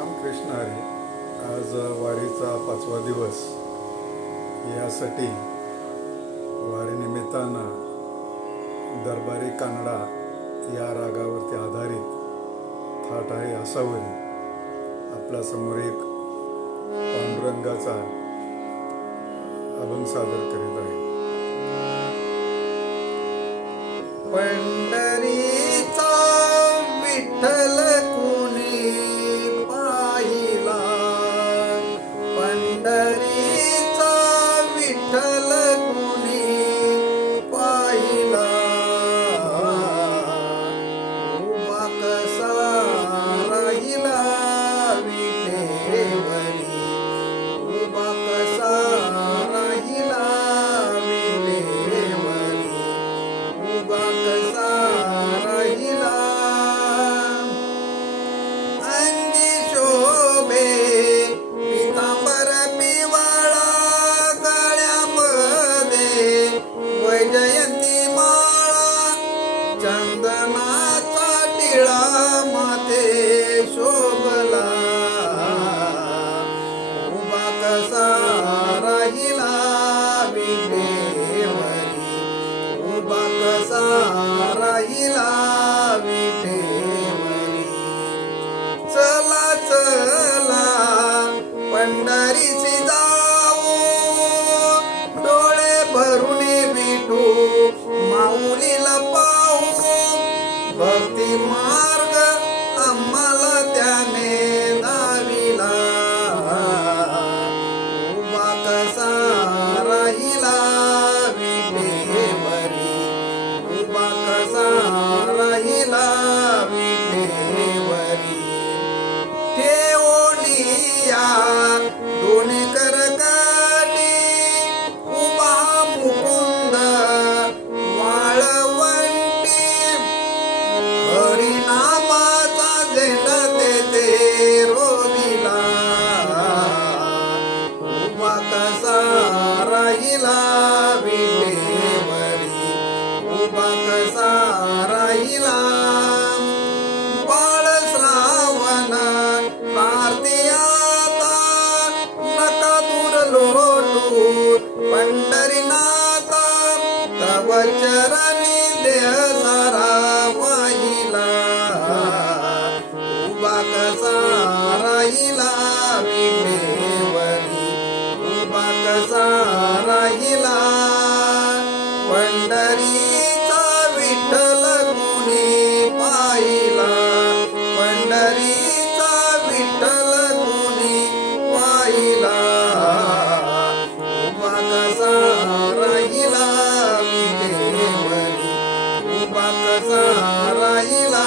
रामकृष्ण हरी. आज वारीचा 5वा दिवस. यासाठी वारीनिमित्तानं दरबारी कानडा या रागावरती आधारित थाट आहे आसावरी. आपल्यासमोर एक पांडुरंगाचा अभंग सादर करीत आहे. पंढरीचा विठ्ठल कुणी पाहिला, पंढरीचा विठ्ठल कुणी पाहिला, उभा कसा राहिला विठेवरी, उभा कसा राहिला विठेवरी, उभा कसा राहिला. अंगी शोभे पितांबर पिवळा, गळ्यामध्ये वैजयंती माळा, चंदनाचा टिळा माथे शोभला, उभा कसा राहिला विठेवरी, उभा कसा राहिला विठेवरी. चला चला पंढरीसी जाऊ, डोळे भरून विठू माऊलीला पाहू, भक्ती मार्ग आम्हाला त्याने दाविला, उभा कसा राहिला विठेवरी, उभा कसा राहिला विठेवरी. ठेवोनिया दोन्ही करकाटी, उभा मुकुंद वाळवंटी, हरिनामाचा झेंडा तेथे रोविला, उभा कसा राहिला विठेवरी, उभा कसा राहिला. बाळ श्रावण आरती आता, नका दूर लोटू पंढरीनाथा, तव चरणी देह सारा वाहिला, उभा कसा राहिला विठेवरी, उभा कसा राहिला. पंढरीचा विठ्ठल कुणी पाहिला, पंढरीचा विठ्ठल कुणी पाहिला, उभा कसा राहिला विठेवरी, उभा कसा राहिला.